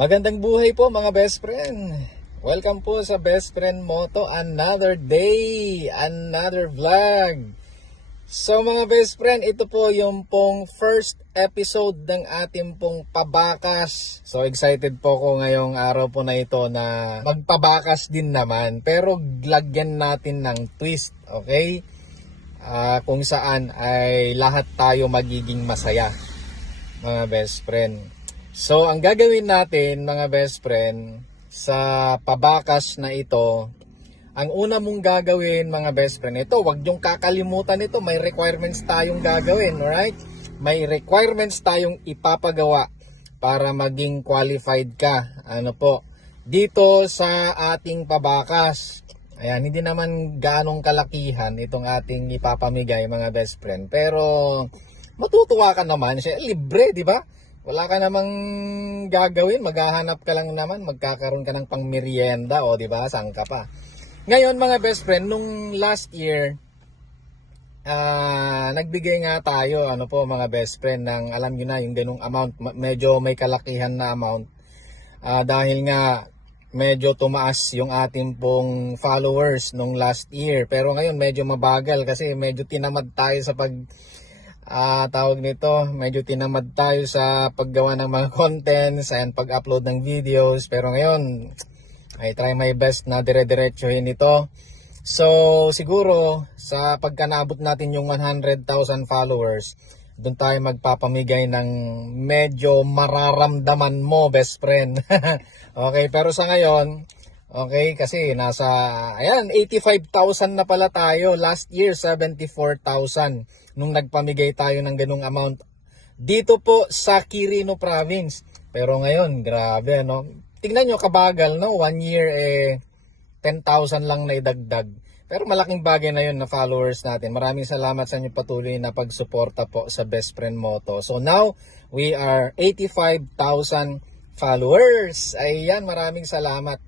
Magandang buhay po mga best friend. Welcome po sa Best Friend Moto. Another day, another vlog. So mga best friend, ito po yung pong first episode ng ating pong pabakas. So excited po ko ngayong araw po na ito na magpabakas din naman. Pero lagyan natin ng twist, okay? Kung saan ay lahat tayo magiging masaya, mga best friend. So, ang gagawin natin, mga best friend, sa pabakas na ito, ang una mong gagawin, mga best friend, ito, wag niyong kakalimutan ito, may requirements tayong gagawin, alright? May requirements tayong ipapagawa para maging qualified ka, dito sa ating pabakas. Ayan, hindi naman ganong kalakihan itong ating ipapamigay, mga best friend, pero matutuwa ka naman, siya libre, di ba? Wala ka namang gagawin, maghahanap ka lang naman, magkakaroon ka ng pangmerienda, o di ba? Saan ka pa? Ngayon mga best friend, nung last year, nagbigay nga tayo, mga best friend, ng alam nyo na yung ganung amount, medyo may kalakihan na amount, dahil nga medyo tumaas yung ating pong followers nung last year. Pero ngayon medyo mabagal kasi medyo tinamad tayo sa medyo tinamad tayo sa paggawa ng mga contents and pag-upload ng videos. Pero ngayon, I try my best na dire-diretsuhin ito. So, siguro, sa pagkanabot natin yung 100,000 followers, doon tayo magpapamigay ng medyo mararamdaman mo, best friend. Okay, pero sa ngayon, okay, kasi ayan, 85,000 na pala tayo. Last year, 74,000 nung nagpamigay tayo ng ganung amount dito po sa Quirino Province. Pero ngayon, grabe, tingnan nyo, kabagal, 1 year, 10,000 lang na idagdag. Pero malaking bagay na yun na followers natin. Maraming salamat sa inyo patuloy na pagsuporta po sa Best Friend Moto. So now, we are 85,000 followers. Ayan, maraming salamat.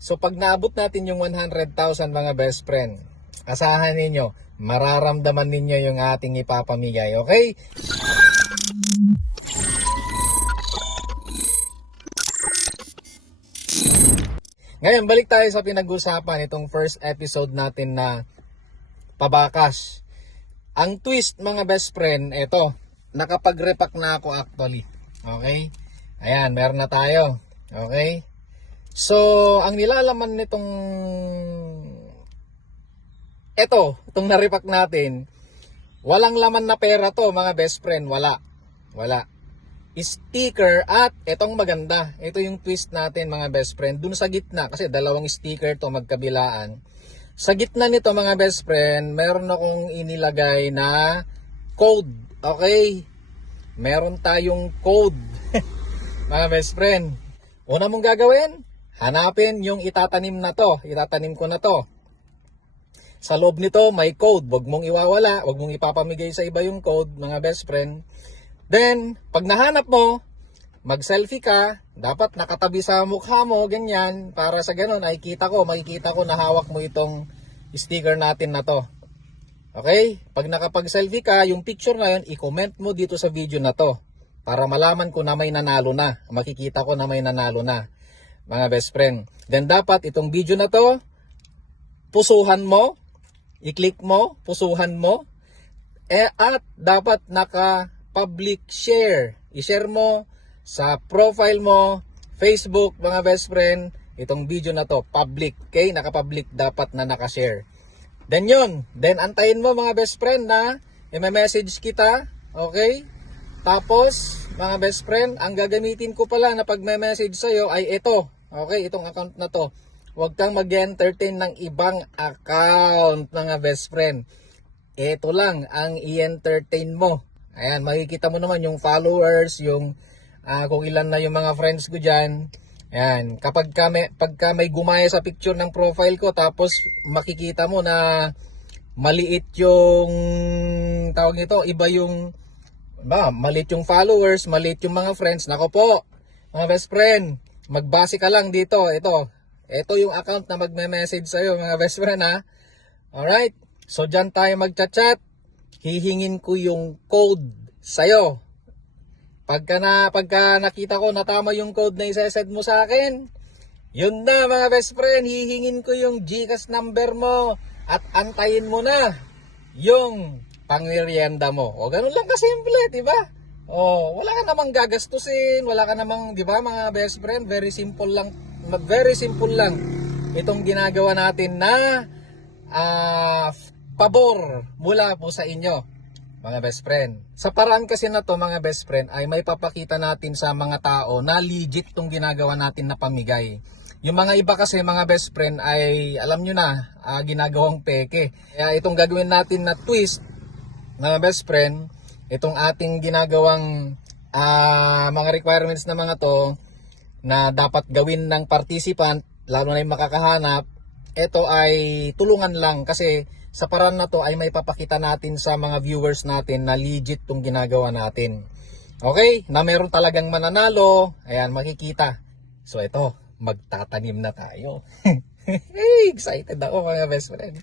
So pag naabot natin yung 100,000 mga best friend, asahan ninyo, mararamdaman ninyo yung ating ipapamigay, okay? Ngayon, balik tayo sa pinag-usapan itong first episode natin na pabakas. Ang twist mga best friend, ito, nakapag-repack na ako actually. Okay? Ayan, meron na tayo. Okay? So, ang nilalaman nitong itong na-repack natin, walang laman na pera to mga best friend, wala. Sticker at itong maganda, ito yung twist natin mga best friend, dun sa gitna, kasi dalawang sticker to magkabilaan. Sa gitna nito mga best friend, meron akong inilagay na code, okay? Meron tayong code, mga best friend. Una mong gagawin, hanapin yung itatanim ko na to. Sa loob nito may code, wag mong iwawala, wag mong ipapamigay sa iba yung code, mga best friend. Then, pag nahanap mo, mag-selfie ka, dapat nakatabi sa mukha mo, ganyan, para sa ganun ay makikita ko na hawak mo itong sticker natin na to. Okay? Pag nakapag-selfie ka, yung picture na yun, i-comment mo dito sa video na to, para malaman ko na may nanalo na, makikita ko na may nanalo na, mga best friend. Then dapat itong video na to, pusuhan mo, i-click mo, pusuhan mo, at dapat naka-public share. I-share mo sa profile mo, Facebook, mga best friend, itong video na to, public, okay? Naka-public dapat na naka-share. Then antayin mo mga best friend na i-message kita, okay? Tapos, mga best friend, ang gagamitin ko pala na pag-message sa'yo ay ito, okay? Itong account na to. Huwag kang mag-entertain ng ibang account, mga best friend. Ito lang ang i-entertain mo. Ayan, makikita mo naman yung followers, yung kung ilan na yung mga friends ko dyan. Ayan, pagka may gumaya sa picture ng profile ko, tapos makikita mo na maliit yung, tawag nito, maliit yung followers, maliit yung mga friends. Nako po, mga best friend, magbase ka lang dito, ito yung account na magme-message sa'yo, mga best friend, ha. Alright, so dyan tayo magchat-chat. Hihingin ko yung code sa'yo. Pagka nakita ko na tama yung code na isesend mo sa akin, yun na mga best friend, hihingin ko yung GCash number mo at antayin mo na yung pangmerienda mo. O ganun lang kasimple, di ba? O wala ka namang gagastusin, wala ka namang, di ba mga best friend, very simple lang itong ginagawa natin na pabor mula po sa inyo mga best friend. Sa paraan kasi na to mga best friend ay may papakita natin sa mga tao na legit tong ginagawa natin na pamigay. Yung mga iba kasi mga best friend ay alam nyo na ginagawang peke. Kaya itong gagawin natin na twist mga best friend, itong ating ginagawang mga requirements na mga to na dapat gawin ng participant lalo na yung makakahanap, ito ay tulungan lang kasi sa paraan na to ay may papakita natin sa mga viewers natin na legit tong ginagawa natin. Okay? Na meron talagang mananalo. Ayan, makikita. So ito, magtatanim na tayo. Hey, excited ako mga best friend.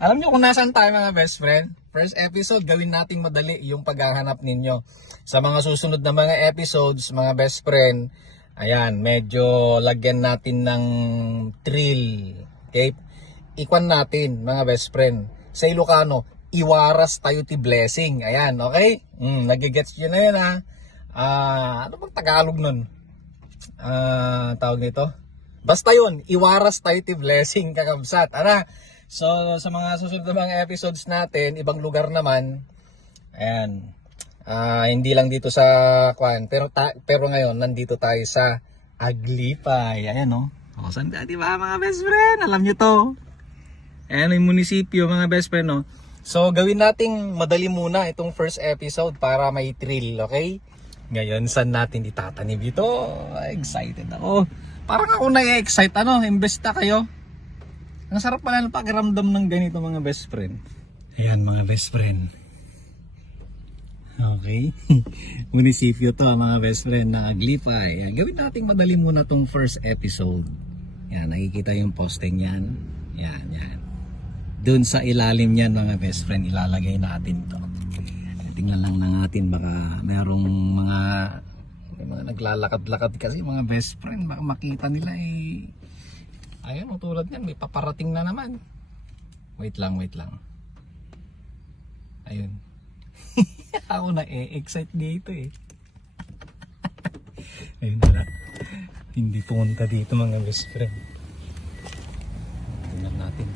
Alam nyo kung nasaan tayo mga best friend? First episode, gawin nating madali yung paghahanap ninyo. Sa mga susunod na mga episodes, mga best friend, ayan, medyo lagyan natin ng thrill. Okay? Ikwan natin mga best friend. Sa Ilocano, iwaras tayo ti blessing. Ayan, okay? Nagigets nyo na yun ha. Ano bang Tagalog nun? Tawag nito? Basta yun, iwaras tayo ti blessing kakabsat. Ara, so sa mga susunod na mga episodes natin, ibang lugar naman. Ayan. Hindi lang dito sa Kwan. Pero ngayon, nandito tayo sa Aglipay. Ayan no? O, saan di ba mga best friend? Alam nyo to. Ayan yung munisipyo mga best friend no. So gawin nating madali muna itong first episode para may thrill, okay? Ngayon saan natin itatanim ito? Excited ako. Parang ako na-excite imbes na kayo. Ang sarap pala ng pakiramdam ng ganito mga best friend. Ayan mga best friend. Okay. Munisipyo to mga best friend na Aglipay. Ayan, gawin nating madali muna tong first episode. Yan, nakikita yung posting yan. Yan. Doon sa ilalim niyan mga best friend, ilalagay natin to. Tingnan lang natin baka merong may mga naglalakad-lakad kasi mga best friend, baka makita nila ayun, tulad yan, may paparating na naman. Wait lang. Ayun. Ako na-excite dito Ayun na. Hindi pumunta dito mga best friend. Tingnan natin.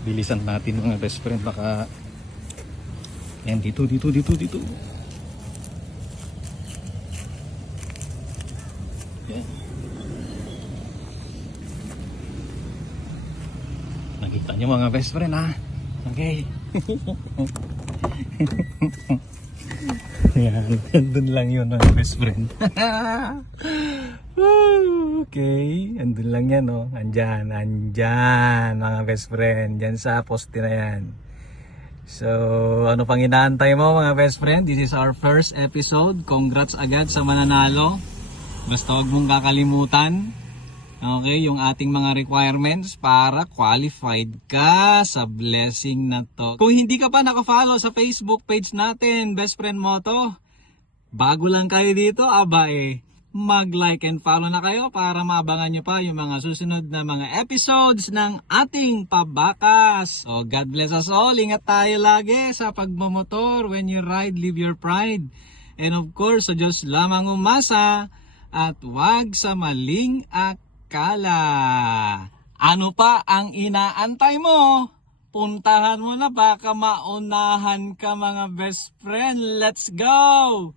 Bilisan natin mga best friend, baka yan dito. Yan. Nakita nyo mga best friend ha. Okay. Yan, andun lang yun mga best friend. Okay, andun lang yan andyan mga best friend, dyan sa poste na yan. So ano pang inaantay mo mga best friend? This is our first episode. Congrats agad sa mananalo. Basta wag mong kakalimutan, okay, yung ating mga requirements para qualified ka sa blessing na to. Kung hindi ka pa nakafollow sa Facebook page natin, Best Friend Moto, bago lang kayo dito, mag-like and follow na kayo para maabangan nyo pa yung mga susunod na mga episodes ng ating pabakas. So God bless us all. Ingat tayo lagi sa pagmamotor. When you ride, live your pride. And of course, sa Diyos lamang umasa at wag sa maling akala. Ano pa ang inaantay mo? Puntahan mo na, baka maunahan ka mga best friend. Let's go!